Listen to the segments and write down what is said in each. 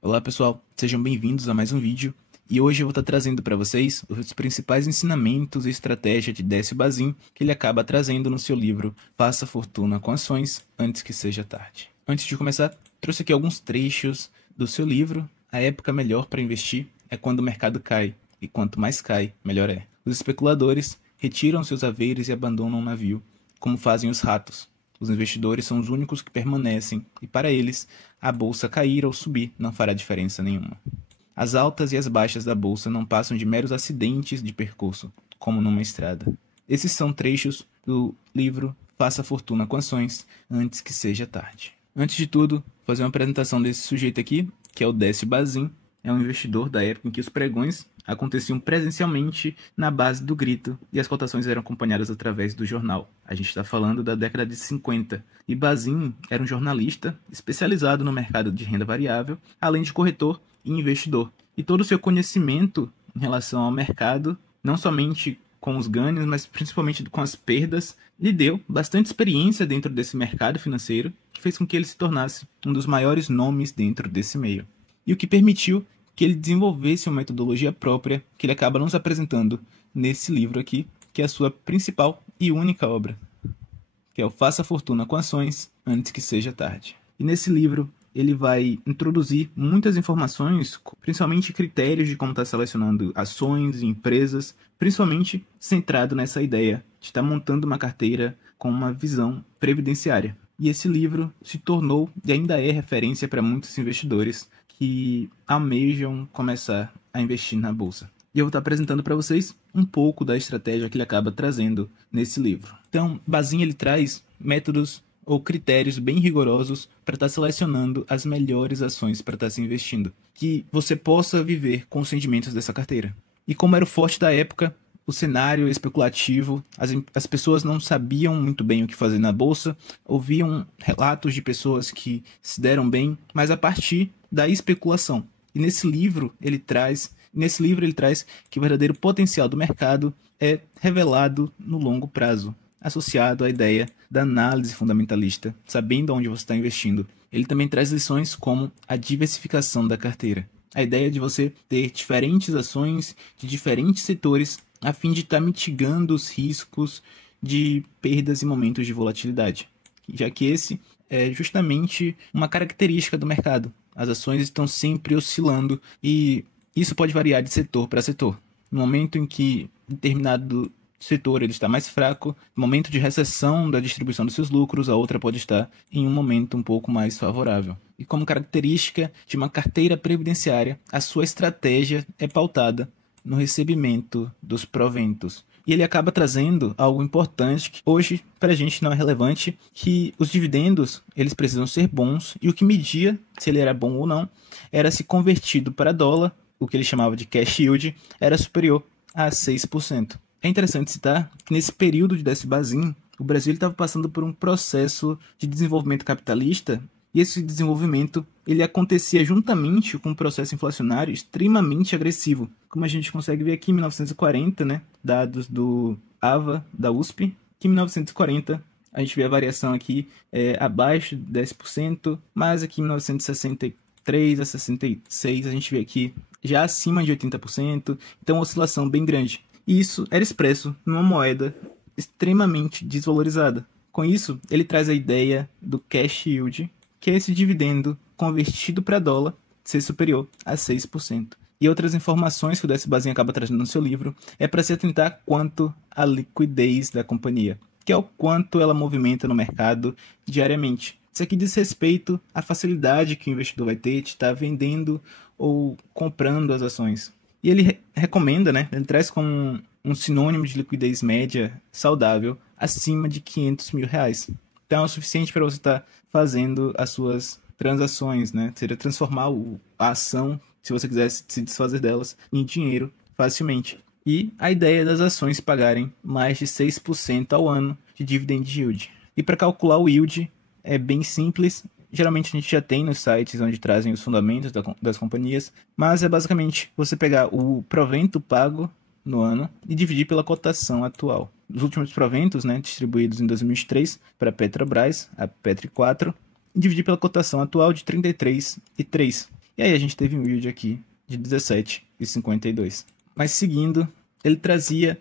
Olá pessoal, sejam bem-vindos a mais um vídeo e hoje eu vou estar trazendo para vocês os principais ensinamentos e estratégias de Décio Bazin que ele acaba trazendo no seu livro Faça Fortuna com Ações Antes que Seja Tarde. Antes de começar, trouxe aqui alguns trechos do seu livro. A época melhor para investir é quando o mercado cai e quanto mais cai, melhor é. Os especuladores retiram seus haveres e abandonam o navio, como fazem os ratos. Os investidores são os únicos que permanecem e, para eles, a bolsa cair ou subir não fará diferença nenhuma. As altas e as baixas da bolsa não passam de meros acidentes de percurso, como numa estrada. Esses são trechos do livro Faça Fortuna com Ações Antes que Seja Tarde. Antes de tudo, fazer uma apresentação desse sujeito aqui, que é o Décio Bazin. É um investidor da época em que os pregões aconteciam presencialmente na base do grito e as cotações eram acompanhadas através do jornal. A gente está falando da década de 50. E Bazin era um jornalista especializado no mercado de renda variável, além de corretor e investidor. E todo o seu conhecimento em relação ao mercado, não somente com os ganhos, mas principalmente com as perdas, lhe deu bastante experiência dentro desse mercado financeiro, que fez com que ele se tornasse um dos maiores nomes dentro desse meio. E o que permitiu que ele desenvolvesse uma metodologia própria que ele acaba nos apresentando nesse livro aqui, que é a sua principal e única obra, que é o Faça Fortuna com Ações Antes que Seja Tarde. E nesse livro ele vai introduzir muitas informações, principalmente critérios de como está selecionando ações e empresas, principalmente centrado nessa ideia de estar montando uma carteira com uma visão previdenciária. E esse livro se tornou e ainda é referência para muitos investidores que almejam começar a investir na bolsa. E eu vou estar apresentando para vocês um pouco da estratégia que ele acaba trazendo nesse livro. Então, Bazin ele traz métodos ou critérios bem rigorosos para estar selecionando as melhores ações para estar se investindo, que você possa viver com os rendimentos dessa carteira. E como era o forte da época, o cenário especulativo, as pessoas não sabiam muito bem o que fazer na bolsa, ouviam relatos de pessoas que se deram bem, mas a partir da especulação. E nesse livro ele traz que o verdadeiro potencial do mercado é revelado no longo prazo, associado à ideia da análise fundamentalista, sabendo onde você está investindo. Ele também traz lições como a diversificação da carteira. A ideia de você ter diferentes ações de diferentes setores a fim de estar mitigando os riscos de perdas em momentos de volatilidade, já que esse é justamente uma característica do mercado. As ações estão sempre oscilando e isso pode variar de setor para setor. No momento em que determinado setor ele está mais fraco, no momento de recessão da distribuição dos seus lucros, a outra pode estar em um momento um pouco mais favorável. E como característica de uma carteira previdenciária, a sua estratégia é pautada no recebimento dos proventos. E ele acaba trazendo algo importante que hoje para a gente não é relevante, que os dividendos eles precisam ser bons e o que media se ele era bom ou não era se convertido para dólar, o que ele chamava de cash yield, era superior a 6%. É interessante citar que nesse período de Décio Bazin, o Brasil estava passando por um processo de desenvolvimento capitalista e esse desenvolvimento ele acontecia juntamente com um processo inflacionário extremamente agressivo. Como a gente consegue ver aqui em 1940, né, dados do AVA, da USP, que em 1940 a gente vê a variação aqui abaixo de 10%, mas aqui em 1963 a 66 a gente vê aqui já acima de 80%, então uma oscilação bem grande. E isso era expresso numa moeda extremamente desvalorizada. Com isso, ele traz a ideia do cash yield, que é esse dividendo convertido para dólar ser superior a 6%. E outras informações que o Décio Bazin acaba trazendo no seu livro é para se atentar quanto à liquidez da companhia, que é o quanto ela movimenta no mercado diariamente. Isso aqui diz respeito à facilidade que o investidor vai ter de estar vendendo ou comprando as ações. E ele recomenda, né? Ele traz como um sinônimo de liquidez média saudável acima de R$500 mil. Então é o suficiente para você estar fazendo as suas transações, né? Seria transformar a ação, se você quisesse se desfazer delas, em dinheiro facilmente. E a ideia das ações pagarem mais de 6% ao ano de dividend yield. E para calcular o yield é bem simples. Geralmente a gente já tem nos sites onde trazem os fundamentos das companhias, mas é basicamente você pegar o provento pago no ano e dividir pela cotação atual. Os últimos proventos, né, distribuídos em 2023 para a Petrobras, a Petri 4, e dividir pela cotação atual de 33,3. E aí a gente teve um yield aqui de 17,52. Mas seguindo, ele trazia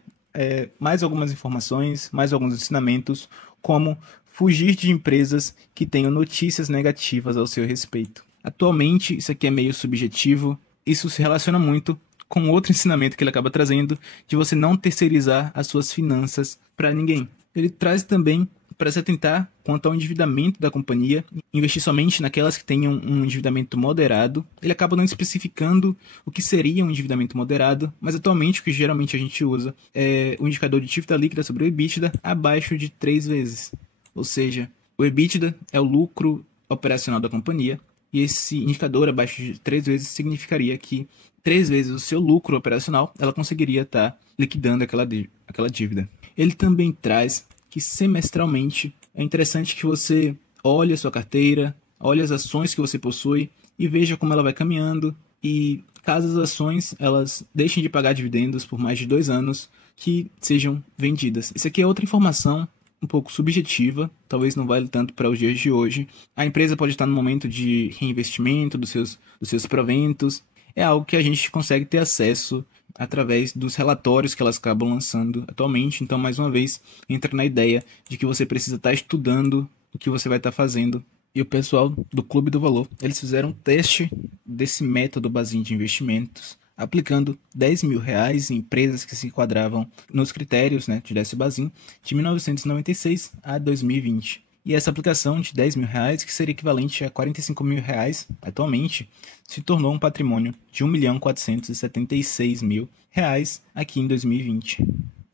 mais algumas informações, mais alguns ensinamentos, como fugir de empresas que tenham notícias negativas ao seu respeito. Atualmente, isso aqui é meio subjetivo, isso se relaciona muito com outro ensinamento que ele acaba trazendo, de você não terceirizar as suas finanças para ninguém. Ele traz também para se atentar quanto ao endividamento da companhia, investir somente naquelas que tenham um endividamento moderado. Ele acaba não especificando o que seria um endividamento moderado, mas atualmente o que geralmente a gente usa é o indicador de dívida líquida sobre o EBITDA abaixo de 3 vezes. Ou seja, o EBITDA é o lucro operacional da companhia, e esse indicador abaixo de 3 vezes significaria que 3 vezes o seu lucro operacional ela conseguiria estar liquidando aquela dívida. Ele também traz que semestralmente é interessante que você olhe a sua carteira, olhe as ações que você possui e veja como ela vai caminhando, e caso as ações elas deixem de pagar dividendos por mais de 2 anos, que sejam vendidas. Isso aqui é outra informação um pouco subjetiva, talvez não valha tanto para os dias de hoje. A empresa pode estar no momento de reinvestimento dos seus proventos. É algo que a gente consegue ter acesso através dos relatórios que elas acabam lançando atualmente. Então, mais uma vez, entra na ideia de que você precisa estar estudando o que você vai estar fazendo. E o pessoal do Clube do Valor, eles fizeram um teste desse método Bazin de investimentos, aplicando R$10.000 em empresas que se enquadravam nos critérios, de Décio Bazin, de 1996 a 2020. E essa aplicação de R$10.000, que seria equivalente a R$45.000 atualmente, se tornou um patrimônio de R$1.476.000 aqui em 2020.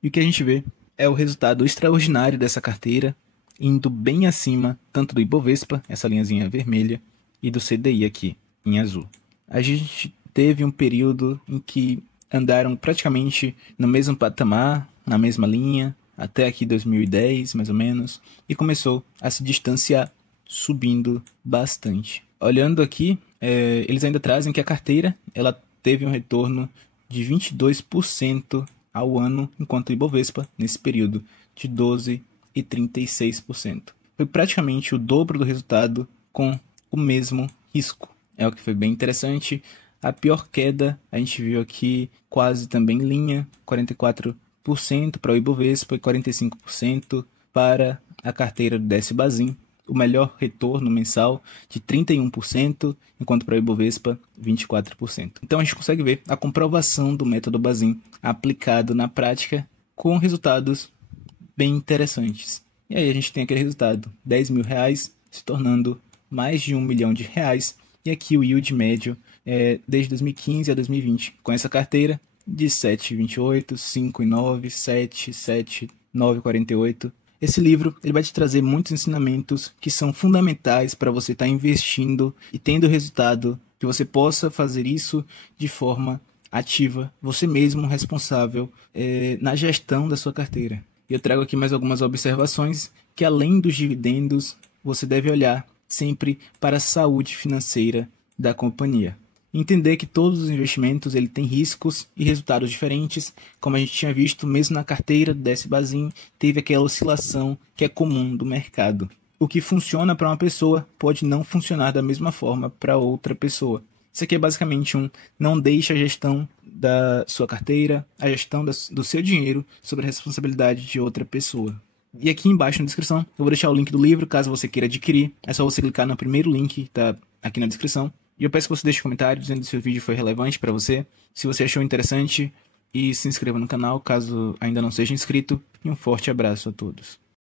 E o que a gente vê é o resultado extraordinário dessa carteira, indo bem acima tanto do Ibovespa, essa linhazinha vermelha, e do CDI aqui, em azul. A gente teve um período em que andaram praticamente no mesmo patamar, na mesma linha, até aqui 2010, mais ou menos, e começou a se distanciar, subindo bastante. Olhando aqui, eles ainda trazem que a carteira ela teve um retorno de 22% ao ano, enquanto o Ibovespa, nesse período, de 12,36%. Foi praticamente o dobro do resultado com o mesmo risco. É o que foi bem interessante. A pior queda a gente viu aqui quase também em linha, 44% para o Ibovespa e 45% para a carteira do Décio Bazin. O melhor retorno mensal de 31%, enquanto para o Ibovespa 24%. Então a gente consegue ver a comprovação do método Bazin aplicado na prática com resultados bem interessantes. E aí a gente tem aquele resultado, R$10.000 se tornando mais de R$1 milhão. E aqui o yield médio desde 2015 a 2020, com essa carteira de 7,28, 5,9, 7, 7, 9,48. Esse livro ele vai te trazer muitos ensinamentos que são fundamentais para você estar investindo e tendo resultado, que você possa fazer isso de forma ativa, você mesmo responsável na gestão da sua carteira. E eu trago aqui mais algumas observações que, além dos dividendos, você deve olhar sempre para a saúde financeira da companhia. Entender que todos os investimentos ele tem riscos e resultados diferentes, como a gente tinha visto mesmo na carteira do Décio Bazin, teve aquela oscilação que é comum do mercado. O que funciona para uma pessoa pode não funcionar da mesma forma para outra pessoa. Isso aqui é basicamente não deixe a gestão da sua carteira, a gestão do seu dinheiro sobre a responsabilidade de outra pessoa. E aqui embaixo na descrição eu vou deixar o link do livro, caso você queira adquirir. É só você clicar no primeiro link que está aqui na descrição. E eu peço que você deixe um comentário dizendo se o vídeo foi relevante para você, se você achou interessante, e se inscreva no canal caso ainda não seja inscrito. E um forte abraço a todos.